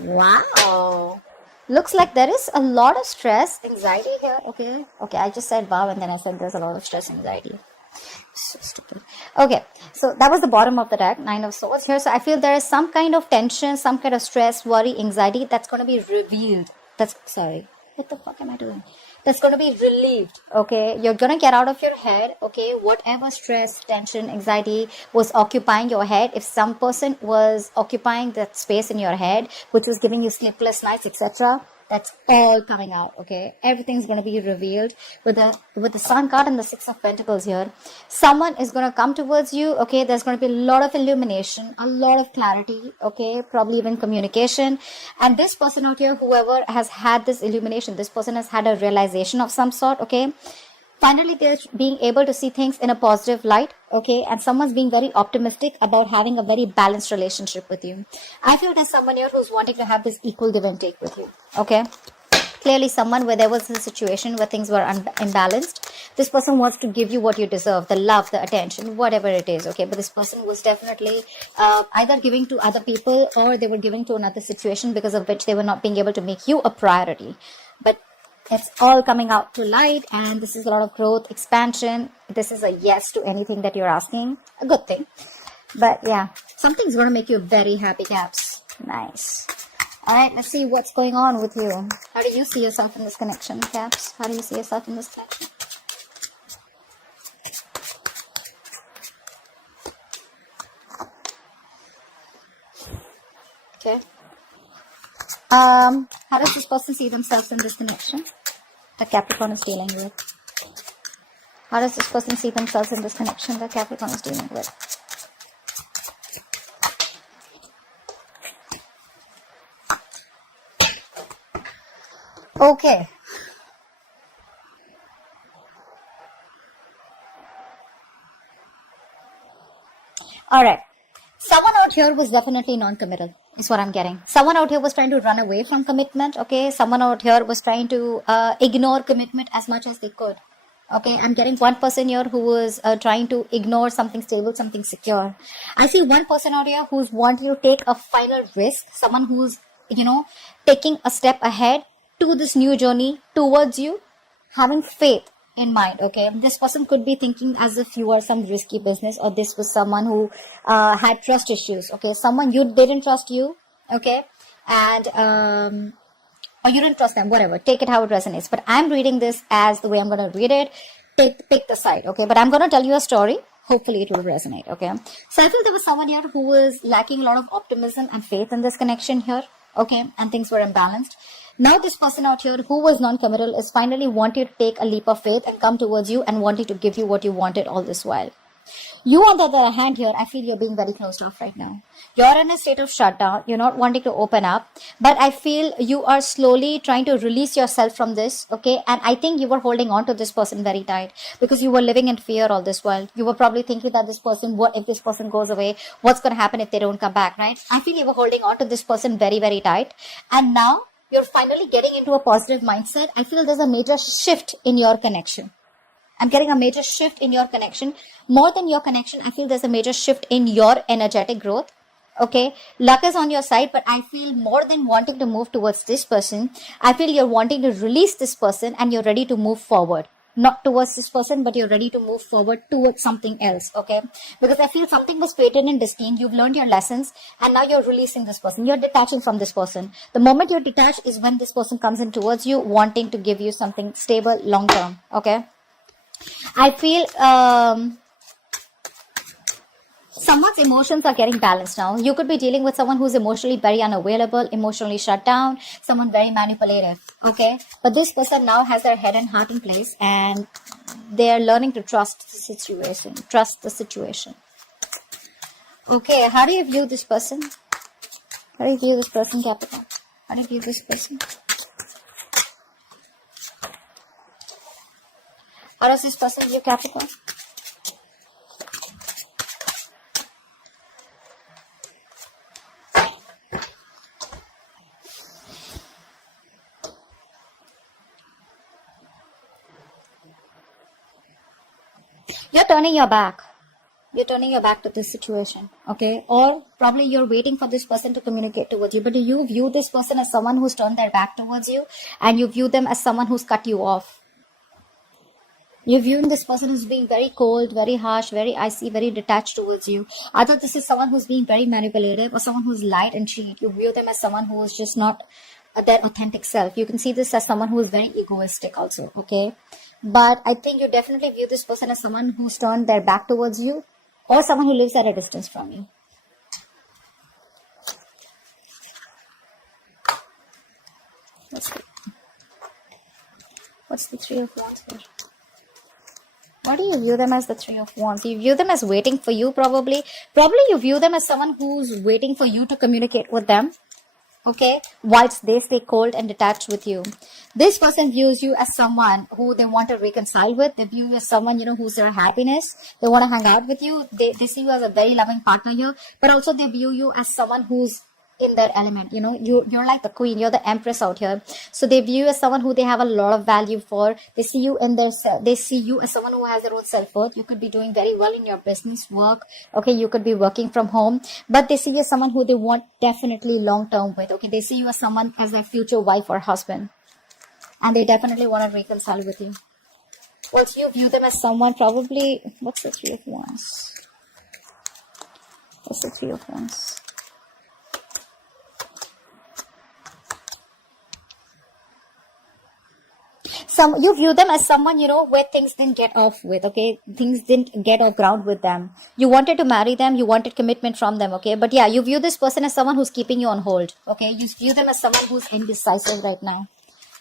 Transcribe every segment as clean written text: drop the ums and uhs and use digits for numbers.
Wow. Looks like there is a lot of stress, anxiety here. Okay. Okay, I just said wow and then I said there's a lot of stress, anxiety. So stupid. Okay, so that was the bottom of the deck, Nine of Swords here. So I feel there is some kind of tension, some kind of stress, worry, anxiety that's going to be revealed. That's, sorry, what the fuck am I doing? That's going to be relieved. Okay, you're going to get out of your head. Okay, whatever stress, tension, anxiety was occupying your head, if some person was occupying that space in your head which was giving you sleepless nights, etc., that's all coming out. Okay, everything's going to be revealed with the Sun card and the Six of Pentacles here. Someone is going to come towards you. Okay, there's going to be a lot of illumination, a lot of clarity. Okay, probably even communication. And this person out here, whoever has had this illumination, this person has had a realization of some sort. Okay, finally they're being able to see things in a positive light. Okay, and someone's being very optimistic about having a very balanced relationship with you. I feel there's someone here who's wanting to have this equal give and take with you. Okay, clearly someone where there was a situation where things were imbalanced. This person wants to give you what you deserve, the love, the attention, whatever it is. Okay, but this person was definitely either giving to other people or they were giving to another situation because of which they were not being able to make you a priority. But it's all coming out to light, and this is a lot of growth, expansion. This is a yes to anything that you're asking. A good thing. But yeah, something's going to make you very happy, Caps. Nice. Alright, let's see what's going on with you. How do you see yourself in this connection, Caps? How do you see yourself in this connection? Okay. How does this person see themselves in this connection that Capricorn is dealing with? How does this person see themselves in this connection that Capricorn is dealing with? Okay. Alright. Someone out here was definitely non-committal, is what I'm getting. Someone out here was trying to run away from commitment, okay? Someone out here was trying to ignore commitment as much as they could. Okay, I'm getting one person here who was trying to ignore something stable, something secure. I see one person out here who's wanting to take a final risk. Someone who's, taking a step ahead to this new journey towards you, having faith in mind. Okay, this person could be thinking as if you are some risky business, or this was someone who had trust issues. Okay, someone they didn't trust you. Okay, and or you didn't trust them, whatever, take it how it resonates. But I'm reading this as the way I'm going to read it. Pick the side. Okay, but I'm going to tell you a story. Hopefully it will resonate. Okay, so I feel there was someone here who was lacking a lot of optimism and faith in this connection here. Okay, and things were imbalanced. Now this person out here who was non-committal is finally wanting to take a leap of faith and come towards you and wanting to give you what you wanted all this while. You, on the other hand, here, I feel you're being very closed off right now. You're in a state of shutdown. You're not wanting to open up. But I feel you are slowly trying to release yourself from this, okay? And I think you were holding on to this person very tight because you were living in fear all this while. You were probably thinking that this person, what if this person goes away? What's going to happen if they don't come back, right? I feel you were holding on to this person very, very tight. And now you're finally getting into a positive mindset. I feel there's a major shift in your connection. I'm getting a major shift in your connection. More than your connection, I feel there's a major shift in your energetic growth. Okay, luck is on your side, but I feel more than wanting to move towards this person, I feel you're wanting to release this person and you're ready to move forward. Not towards this person, but you're ready to move forward towards something else, okay? Because I feel something was fated and destined. You've learned your lessons and now you're releasing this person. You're detaching from this person. The moment you're detached is when this person comes in towards you, wanting to give you something stable, long term, okay? I feel someone's emotions are getting balanced now. You could be dealing with someone who's emotionally very unavailable, emotionally shut down, someone very manipulative, okay? But this person now has their head and heart in place and they're learning to trust the situation. Trust the situation. Okay, how do you view this person? How do you view this person, Capricorn? How do you view this person? How does this person view Capricorn? You're turning your back. You're turning your back to this situation, okay? Or probably you're waiting for this person to communicate towards you, but you view this person as someone who's turned their back towards you, and you view them as someone who's cut you off. You're viewing this person as being very cold, very harsh, very icy, very detached towards you. Either this is someone who's being very manipulative or someone who's lied and cheat. You view them as someone who is just not their authentic self. You can see this as someone who is very egoistic also, okay? But I think you definitely view this person as someone who's turned their back towards you, or someone who lives at a distance from you. What's the Three of Wands here? What do you view them as, the Three of Wands? You view them as waiting for you, probably. Probably you view them as someone who's waiting for you to communicate with them, okay, whilst they stay cold and detached with you. This person views you as someone who they want to reconcile with. They view you as someone, who's their happiness. They want to hang out with you. They see you as a very loving partner here, but also they view you as someone who's in their element. You're like the queen. You're the empress out here. So they view you as someone who they have a lot of value for. They see you they see you as someone who has their own self-worth. You could be doing very well in your business work. Okay, you could be working from home, but they see you as someone who they want definitely long-term with. Okay, they see you as someone as their future wife or husband, and they definitely want to reconcile with you. Once you view them as someone, probably, what's the Three of Wands? What's the Three of Wands? You view them as someone, where things didn't get off with, okay? Things didn't get off ground with them. You wanted to marry them, you wanted commitment from them, okay? But yeah, you view this person as someone who's keeping you on hold, okay? You view them as someone who's indecisive right now.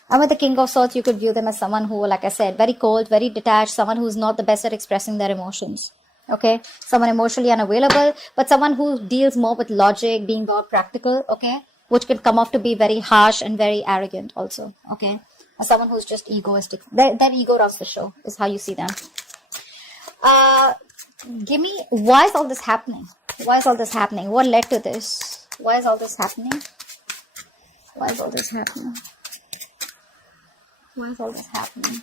And with the King of Swords, you could view them as someone who, like I said, very cold, very detached, someone who's not the best at expressing their emotions, okay? Someone emotionally unavailable, but someone who deals more with logic, being more practical, okay? Which can come off to be very harsh and very arrogant also, okay? Or someone who's just egoistic. Their ego runs the show, is how you see them. Why is all this happening? Why is all this happening? What led to this? Why is all this happening? Why is all this happening? Why is all this happening?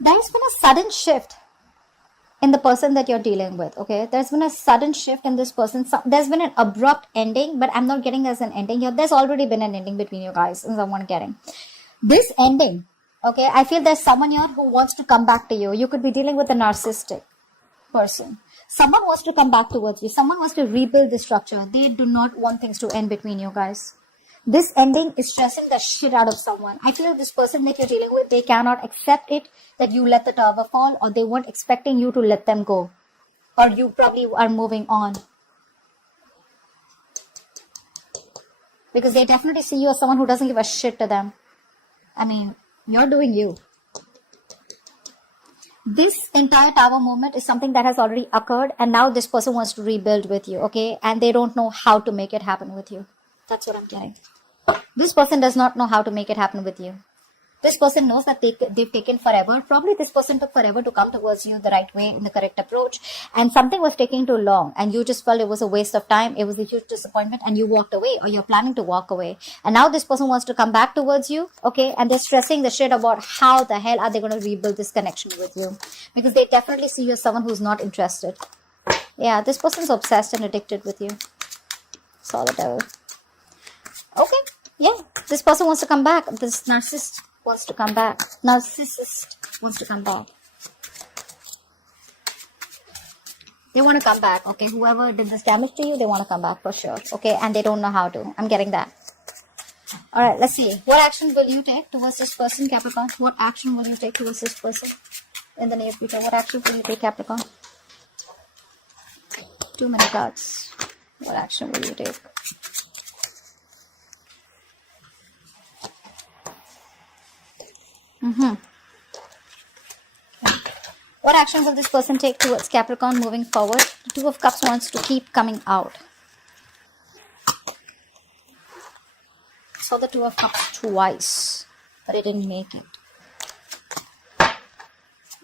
There's been a sudden shift in the person that you're dealing with, okay? There's been a sudden shift in this person. There's been an abrupt ending, but I'm not getting as an ending here. There's already been an ending between you guys, is what I'm getting. This ending, okay, I feel there's someone here who wants to come back to you. You could be dealing with a narcissistic person. Someone wants to come back towards you. Someone wants to rebuild the structure. They do not want things to end between you guys. This ending is stressing the shit out of someone. I feel this person that you're dealing with, they cannot accept it that you let the tower fall, or they weren't expecting you to let them go, or you probably are moving on, because they definitely see you as someone who doesn't give a shit to them. I mean, you're doing you. This entire tower moment is something that has already occurred, and now this person wants to rebuild with you, okay? And they don't know how to make it happen with you. That's what I'm getting. This person does not know how to make it happen with you. This person knows that they've taken forever. Probably this person took forever to come towards you the right way, in the correct approach. And something was taking too long. And you just felt it was a waste of time. It was a huge disappointment. And you walked away, or you're planning to walk away. And now this person wants to come back towards you. Okay. And they're stressing the shit about how the hell are they going to rebuild this connection with you. Because they definitely see you as someone who's not interested. Yeah. This person's obsessed and addicted with you. Saw the devil. Okay. Yeah. This person wants to come back. This narcissist wants to come back. Narcissist wants to come back. They want to come back, okay? Whoever did this damage to you, they want to come back for sure, okay? And they don't know how to. I'm getting that. All right, let's see. What action will you take towards this person, Capricorn? What action will you take towards this person in the near future? What action will you take, Capricorn? Too many cards. What action will you take? What action will this person take towards Capricorn moving forward? The Two of Cups wants to keep coming out. saw the Two of Cups twice, but it didn't make it.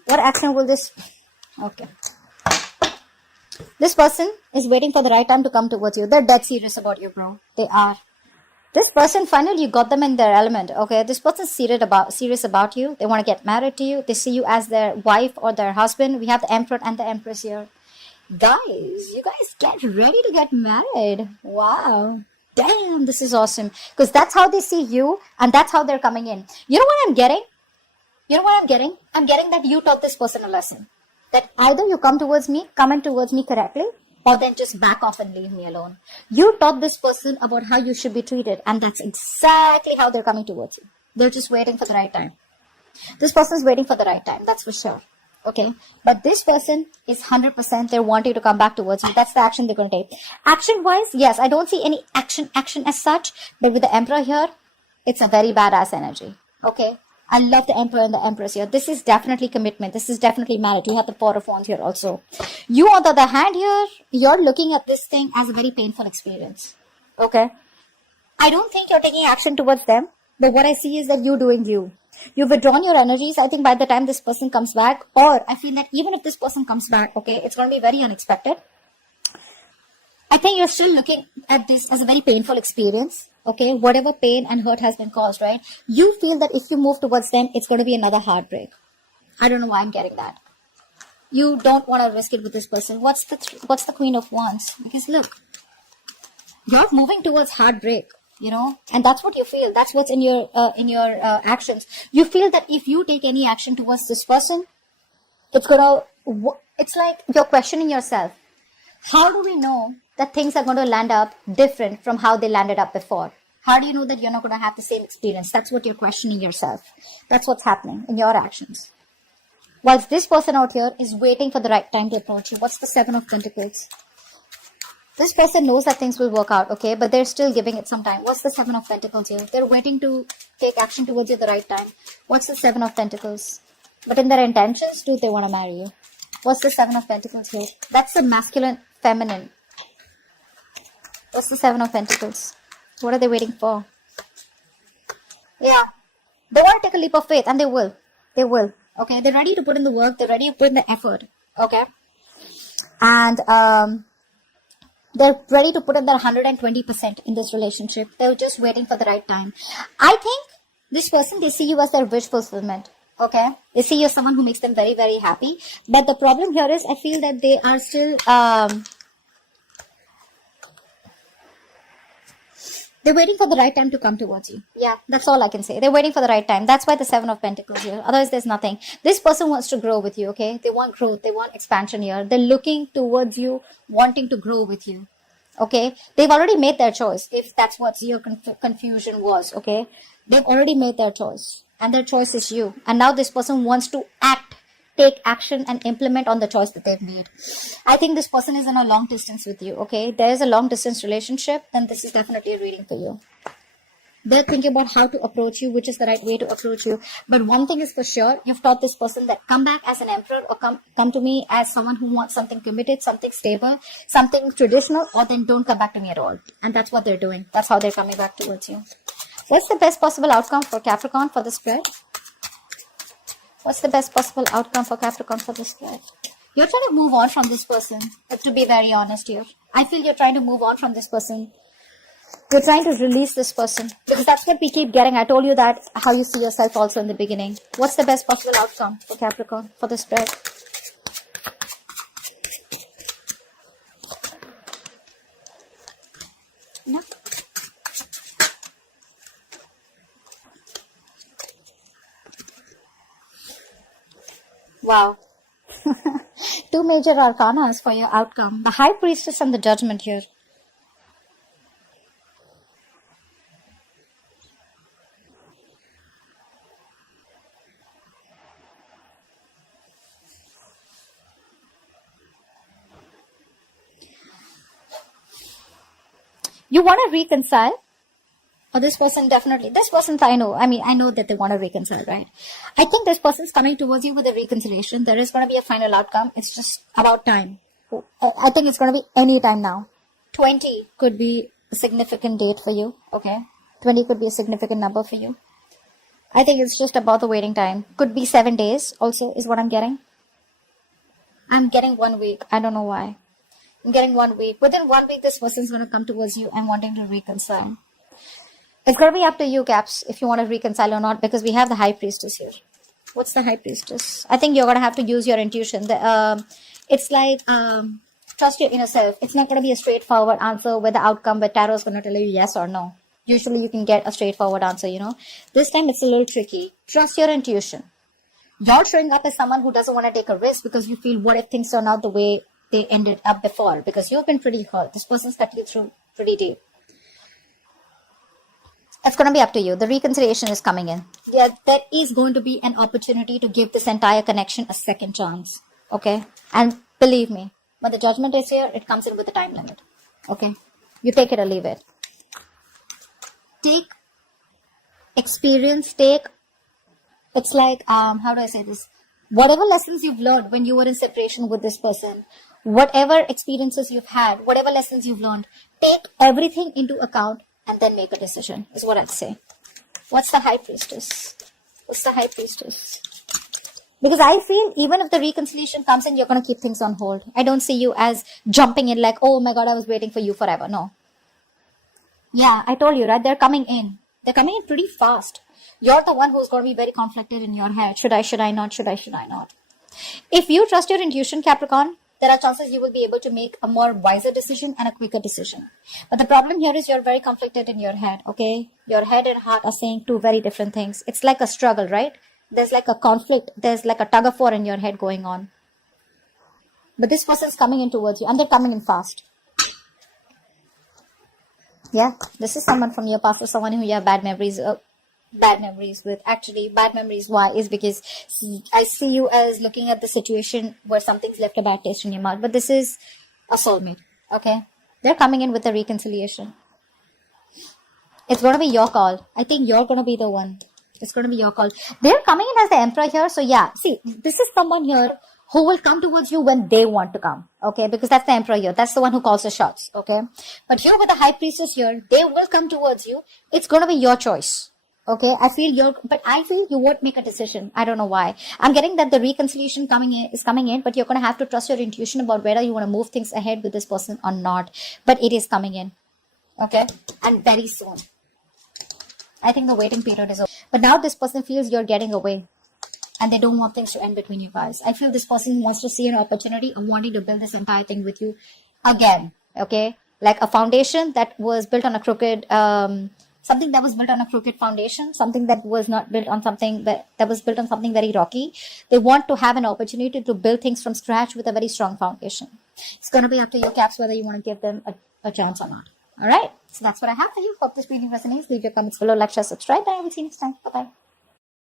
What action will this... Okay. This person is waiting for the right time to come towards you. They're dead serious about you, bro. They are. This person, finally, you got them in their element, okay? This person's serious about you. They want to get married to you. They see you as their wife or their husband. We have the Emperor and the Empress here. Guys, you guys get ready to get married. Wow. Damn, this is awesome. Because that's how they see you and that's how they're coming in. You know what I'm getting? I'm getting that you taught this person a lesson. That either you come in towards me correctly, or then just back off and leave me alone. You taught this person about how you should be treated, and that's exactly how they're coming towards you. They're just waiting for the right time. This person's waiting for the right time, that's for sure. Okay? But this person is 100%, they're wanting to come back towards you. That's the action they're going to take. Action-wise, yes, I don't see any action as such, but with the Emperor here, it's a very badass energy. Okay? I love the Emperor and the Empress here. This is definitely commitment. This is definitely marriage. You have the Four of Wands here also. You, on the other hand here, you're looking at this thing as a very painful experience. Okay? I don't think you're taking action towards them, but what I see is that you're doing you. You've withdrawn your energies. I think by the time this person comes back, or I feel that even if this person comes back, okay, it's going to be very unexpected. I think you're still looking at this as a very painful experience. Okay, whatever pain and hurt has been caused, right? You feel that if you move towards them, it's going to be another heartbreak. I don't know why I'm getting that. You don't want to risk it with this person. What's the Queen of Wands? Because look, you're moving towards heartbreak, you know, and that's what you feel. That's what's in your actions. You feel that if you take any action towards this person, it's like you're questioning yourself. How do we know that things are going to land up different from how they landed up before? How do you know that you're not going to have the same experience? That's what you're questioning yourself. That's what's happening in your actions. Whilst this person out here is waiting for the right time to approach you. What's the Seven of Pentacles? This person knows that things will work out, okay? But they're still giving it some time. What's the Seven of Pentacles here? They're waiting to take action towards you at the right time. What's the Seven of Pentacles? But in their intentions, do they want to marry you? What's the Seven of Pentacles here? That's the masculine, feminine. What's the Seven of Pentacles? What are they waiting for? Yeah. They want to take a leap of faith, and they will. They will. Okay? They're ready to put in the work. They're ready to put in the effort. Okay? And they're ready to put in their 120% in this relationship. They're just waiting for the right time. I think this person, they see you as their wish fulfillment. Okay? They see you as someone who makes them very, very happy. But the problem here is, I feel that they are still... they're waiting for the right time to come towards you. Yeah, that's all I can say. They're waiting for the right time. That's why the Seven of Pentacles here. Otherwise, there's nothing. This person wants to grow with you, okay? They want growth. They want expansion here. They're looking towards you, wanting to grow with you, okay? They've already made their choice, if that's what your confusion was, okay? They've already made their choice, and their choice is you. And now this person wants to take action and implement on the choice that they've made. I think this person is in a long distance with you, okay? There is a long distance relationship, then this is definitely a reading for you. They're thinking about how to approach you, which is the right way to approach you. But one thing is for sure, you've taught this person that come back as an emperor, or come to me as someone who wants something committed, something stable, something traditional, or then don't come back to me at all. And that's what they're doing. That's how they're coming back towards you. What's the best possible outcome for Capricorn for the spread? What's the best possible outcome for Capricorn for this spread? You're trying to move on from this person, to be very honest here. I feel you're trying to move on from this person. You're trying to release this person. Because that's what we keep getting. I told you that, how you see yourself also in the beginning. What's the best possible outcome for Capricorn for the spread? No. Wow. Two major arcanas for your outcome. The High Priestess and the Judgment here. You want to reconcile? Or this person definitely, this person I know that they want to reconcile, right? I think this person's coming towards you with a reconciliation. There is going to be a final outcome. It's just about time. I think it's going to be any time now. 20 could be a significant date for you, okay? 20 could be a significant number for you. I think it's just about the waiting time. Could be 7 days also is what I'm getting. I'm getting 1 week. I don't know why. I'm getting 1 week. Within 1 week, this person's going to come towards you and wanting to reconcile. It's going to be up to you, Caps, if you want to reconcile or not, because we have the High Priestess here. What's the High Priestess? I think you're going to have to use your intuition. It's like, trust your inner self. It's not going to be a straightforward answer where the outcome, where tarot is going to tell you yes or no. Usually you can get a straightforward answer, you know. This time it's a little tricky. Trust your intuition. You're showing up as someone who doesn't want to take a risk because you feel, what if things turn out the way they ended up before? Because you've been pretty hurt. This person's cut you through pretty deep. It's going to be up to you. The reconciliation is coming in. Yeah, there is going to be an opportunity to give this entire connection a second chance. Okay? And believe me, when the judgment is here, it comes in with a time limit. Okay? You take it or leave it. Take experience, it's like, how do I say this? Whatever lessons you've learned when you were in separation with this person, whatever experiences you've had, whatever lessons you've learned, take everything into account and then make a decision, is what I'd say. What's the High Priestess? What's the High Priestess? Because I feel even if the reconciliation comes in, you're going to keep things on hold. I don't see you as jumping in like, oh my God, I was waiting for you forever. No. Yeah, I told you, right? They're coming in. They're coming in pretty fast. You're the one who's going to be very conflicted in your head. Should I not? Should I not? If you trust your intuition, Capricorn, there are chances you will be able to make a more wiser decision and a quicker decision. But the problem here is you're very conflicted in your head, okay? Your head and heart are saying two very different things. It's like a struggle, right? There's like a conflict. There's like a tug of war in your head going on. But this person's coming in towards you and they're coming in fast. Yeah, this is someone from your past or someone who you have bad memories with. Actually, bad memories. Why? Is because I see you as looking at the situation where something's left a bad taste in your mouth. But this is a soulmate, okay? They're coming in with a reconciliation. It's going to be your call. I think you're going to be the one. It's going to be your call. They're coming in as the Emperor here. So yeah, see, this is someone here who will come towards you when they want to come, okay? Because that's the Emperor here. That's the one who calls the shots, okay? But here with the High Priestess here, they will come towards you. It's going to be your choice, okay? I feel you won't make a decision. I don't know why. I'm getting that the reconciliation is coming in, but you're going to have to trust your intuition about whether you want to move things ahead with this person or not. But it is coming in, okay? And very soon. I think the waiting period is over. But now this person feels you're getting away. And they don't want things to end between you guys. I feel this person wants to see an opportunity of wanting to build this entire thing with you again. Okay? Like a foundation that was built on a crooked, something that was built on a crooked foundation, something that was not built on something that was built on something very rocky. They want to have an opportunity to build things from scratch with a very strong foundation. It's going to be up to you, Caps, whether you want to give them a chance or not. Alright? So that's what I have for you. Hope this reading resonates. Leave your comments below, like, share, subscribe, and I will see you next time. Bye-bye.